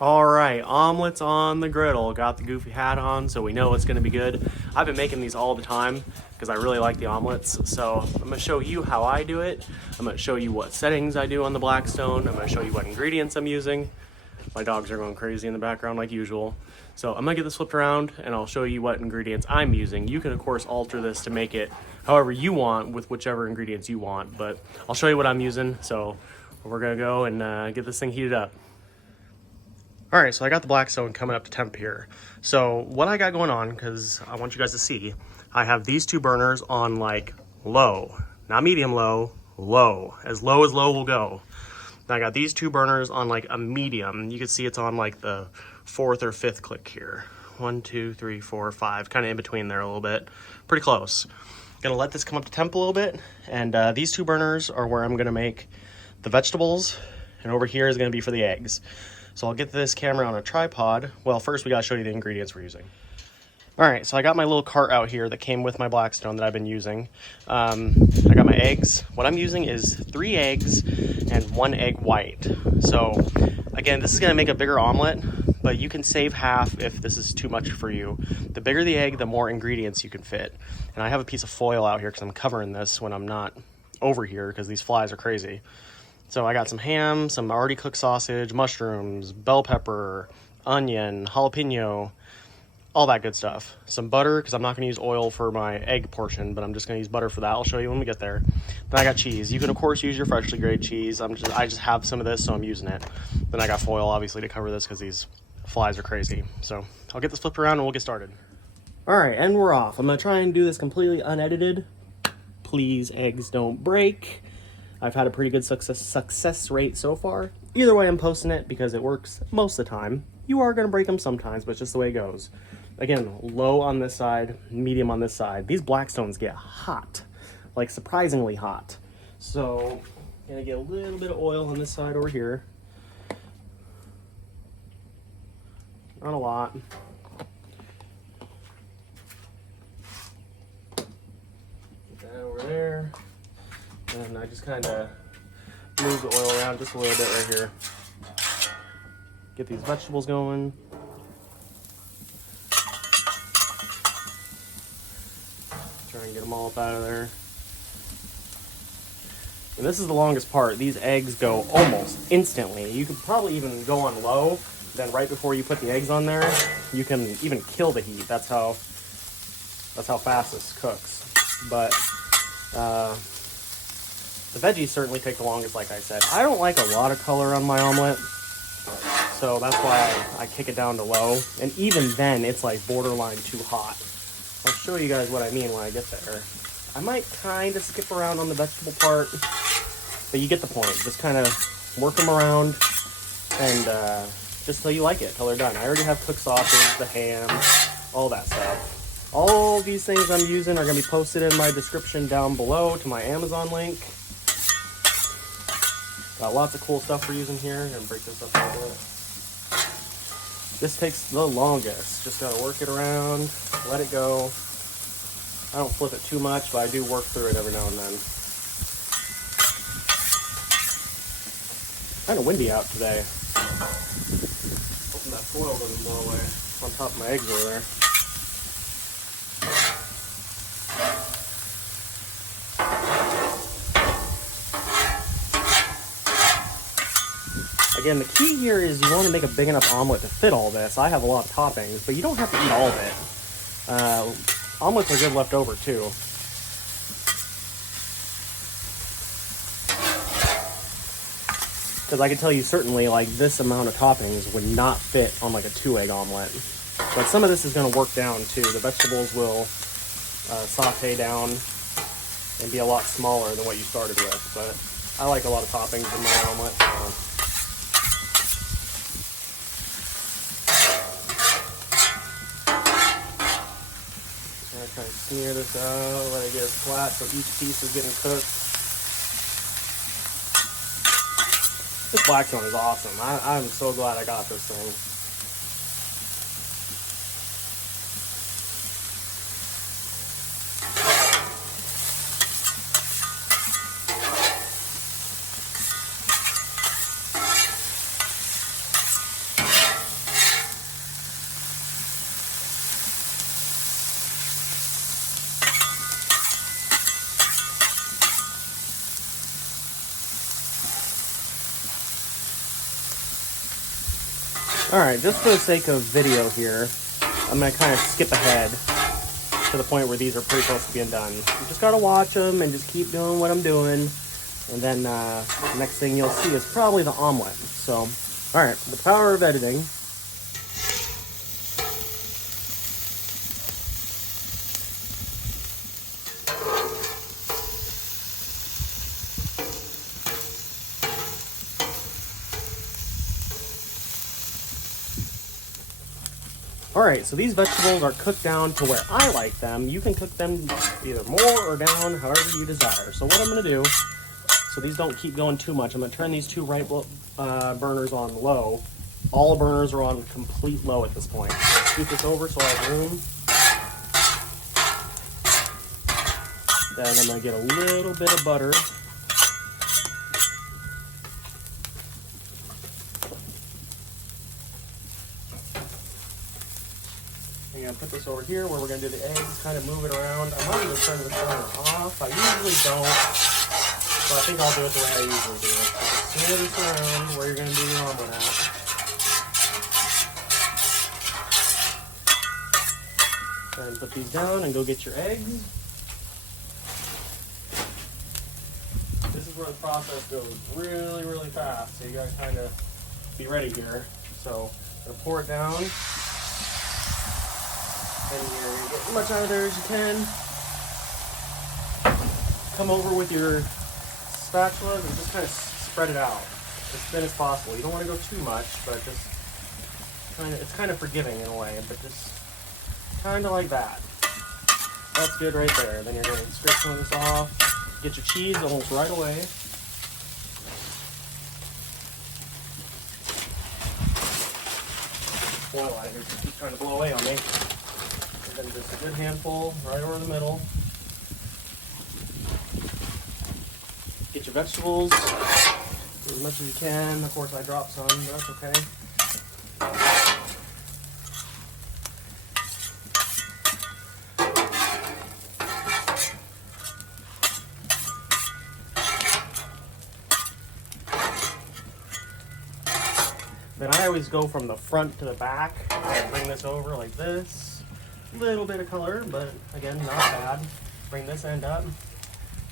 All right, omelets on the griddle. Got the goofy hat on, so we know it's gonna be good. I've been making these all the time because I really like the omelets. So I'm gonna show you how I do it. I'm gonna show you what settings I do on the Blackstone. I'm gonna show you what ingredients I'm using. My dogs are going crazy in the background like usual. So I'm gonna get this flipped around and I'll show you what ingredients I'm using. You can of course alter this to make it however you want with whichever ingredients you want, but I'll show you what I'm using. So we're gonna go and get this thing heated up. All right, so I got the Blackstone coming up to temp here. So what I got going on, because I want you guys to see, I have these two burners on like low, not medium low, low as low will go. Then I got these two burners on like a medium. You can see it's on like the 4th or 5th click here. 1, 2, 3, 4, 5, kind of in between there a little bit. Pretty close. Gonna let this come up to temp a little bit. And these two burners are where I'm gonna make the vegetables. And over here is gonna be for the eggs. So I'll get this camera on a tripod. Well, first we gotta show you the ingredients we're using. All right, so I got my little cart out here that came with my Blackstone that I've been using. I got my eggs. What I'm using is 3 eggs and 1 egg white. So again, this is gonna make a bigger omelet, but you can save half if this is too much for you. The bigger the egg, the more ingredients you can fit. And I have a piece of foil out here because I'm covering this when I'm not over here because these flies are crazy. So I got some ham, some already cooked sausage, mushrooms, bell pepper, onion, jalapeno, all that good stuff. Some butter, because I'm not going to use oil for my egg portion, but I'm just going to use butter for that. I'll show you when we get there. Then I got cheese. You can, of course, use your freshly grated cheese. I just have some of this, so I'm using it. Then I got foil, obviously, to cover this because these flies are crazy. So I'll get this flipped around and we'll get started. All right, and we're off. I'm going to try and do this completely unedited. Please, eggs don't break. I've had a pretty good success rate so far. Either way, I'm posting it because it works most of the time. You are going to break them sometimes, but it's just the way it goes. Again, low on this side, medium on this side. These Blackstones get hot, like surprisingly hot. So I'm going to get a little bit of oil on this side over here. Not a lot. Get that over there. And I just kind of move the oil around just a little bit right here. Get these vegetables going. Try and get them all up out of there. And this is the longest part. These eggs go almost instantly. You could probably even go on low. Then right before you put the eggs on there, you can even kill the heat. That's how fast this cooks. But the veggies certainly take the longest, like I said. I don't like a lot of color on my omelet, so that's why I kick it down to low. And even then, it's like borderline too hot. I'll show you guys what I mean when I get there. I might kind of skip around on the vegetable part, but you get the point. Just kind of work them around and just till you like it, till they're done. I already have cooked sausage, the ham, all that stuff. All these things I'm using are going to be posted in my description down below to my Amazon link. Got lots of cool stuff we're using here. I'm going to break this up a little bit. This takes the longest. Just got to work it around, let it go. I don't flip it too much, but I do work through it every now and then. Kind of windy out today. Hoping that foil doesn't blow away on top of my eggs over there. Again, the key here is you want to make a big enough omelet to fit all this. I have a lot of toppings, but you don't have to eat all of it. Omelets are good left over too. Because I can tell you certainly like this amount of toppings would not fit on like a 2-egg omelet. But some of this is going to work down too. The vegetables will saute down and be a lot smaller than what you started with. But I like a lot of toppings in my omelet. So. Try to smear this out, let it get flat so each piece is getting cooked. This Blackstone is awesome. I'm so glad I got this thing. All right, just for the sake of video here, I'm gonna kind of skip ahead to the point where these are pretty close to being done. You just gotta watch them and just keep doing what I'm doing. And then the next thing you'll see is probably the omelet. So, all right, the power of editing. All right, so these vegetables are cooked down to where I like them. You can cook them either more or down, however you desire. So what I'm gonna do, so these don't keep going too much, I'm gonna turn these two right burners on low. All burners are on complete low at this point. Scoot this over so I have room. Then I'm gonna get a little bit of butter. I'm gonna put this over here where we're gonna do the eggs, kind of move it around. I might even turn the burner off. I usually don't, but I think I'll do it the way I usually do it. So just swing this around where you're gonna do your omelet at. Then put these down and go get your eggs. This is where the process goes really, really fast. So you gotta kind of be ready here. So I'm gonna pour it down. And you're gonna get as much out of there as you can. Come over with your spatula and just kind of spread it out as thin as possible. You don't want to go too much, but just it's kind of forgiving in a way, but just kind of like that. That's good right there. Then you're going to scrape some of this off. Get your cheese almost right away. Boil out of here, just keep trying to blow away on me. And then just a good handful right over the middle. Get your vegetables as much as you can. Of course I dropped some, but that's okay. Then I always go from the front to the back and bring this over like this. Little bit of color, but again, not bad. Bring this end up.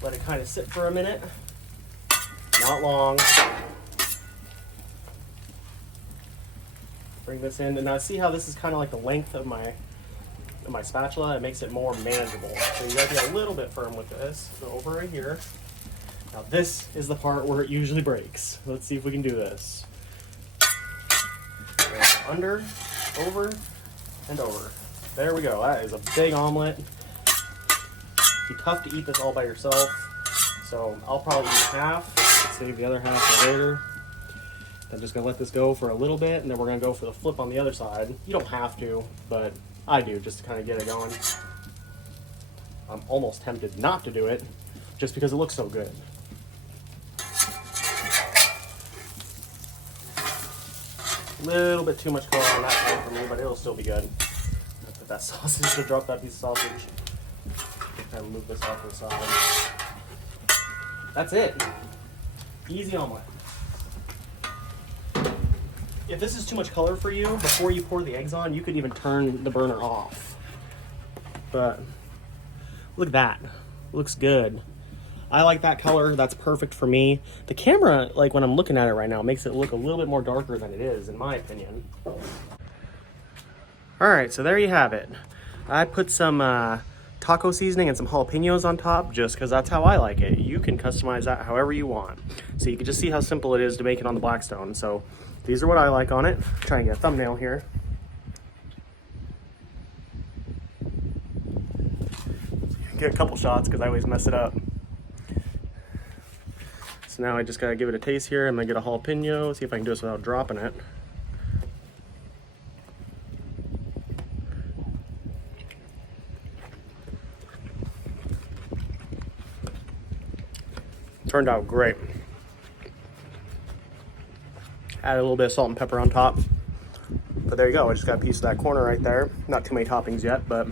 Let it kind of sit for a minute. Not long. Bring this in, and now see how this is kind of like the length of my spatula. It makes it more manageable. So you gotta be a little bit firm with this. Go over right here. Now this is the part where it usually breaks. Let's see if we can do this. Under, over, and over. There we go. That is a big omelet. It'd be tough to eat this all by yourself, so I'll probably eat half. Save the other half for later. I'm just gonna let this go for a little bit, and then we're gonna go for the flip on the other side. You don't have to, but I do just to kind of get it going. I'm almost tempted not to do it, just because it looks so good. A little bit too much color on that one for me, but it'll still be good. Put that sausage to drop that piece of sausage. Kind of move this off to the side. That's it. Easy omelet. If this is too much color for you, before you pour the eggs on, you could even turn the burner off. But look at that. Looks good. I like that color. That's perfect for me. The camera, like when I'm looking at it right now, makes it look a little bit more darker than it is, in my opinion. All right, so there you have it. I put some taco seasoning and some jalapenos on top just because that's how I like it. You can customize that however you want. So you can just see how simple it is to make it on the blackstone. So these are what I like on it. Try and get a thumbnail here. Get a couple shots because I always mess it up. So now I just gotta give it a taste here. I'm gonna get a jalapeno, see if I can do this without dropping it. Turned out great. Add a little bit of salt and pepper on top. But there you go, I just got a piece of that corner right there. Not too many toppings yet, but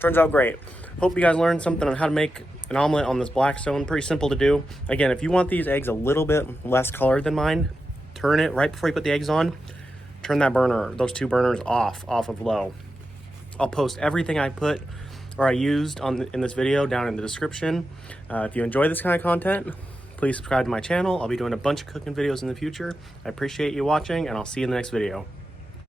turns out great. Hope you guys learned something on how to make an omelet on this blackstone. Pretty simple to do. Again, if you want these eggs a little bit less colored than mine, turn it right before you put the eggs on. Turn that burner, those two burners off of low. I'll post everything I put or I used in this video down in the description. If you enjoy this kind of content, please subscribe to my channel. I'll be doing a bunch of cooking videos in the future. I appreciate you watching, and I'll see you in the next video.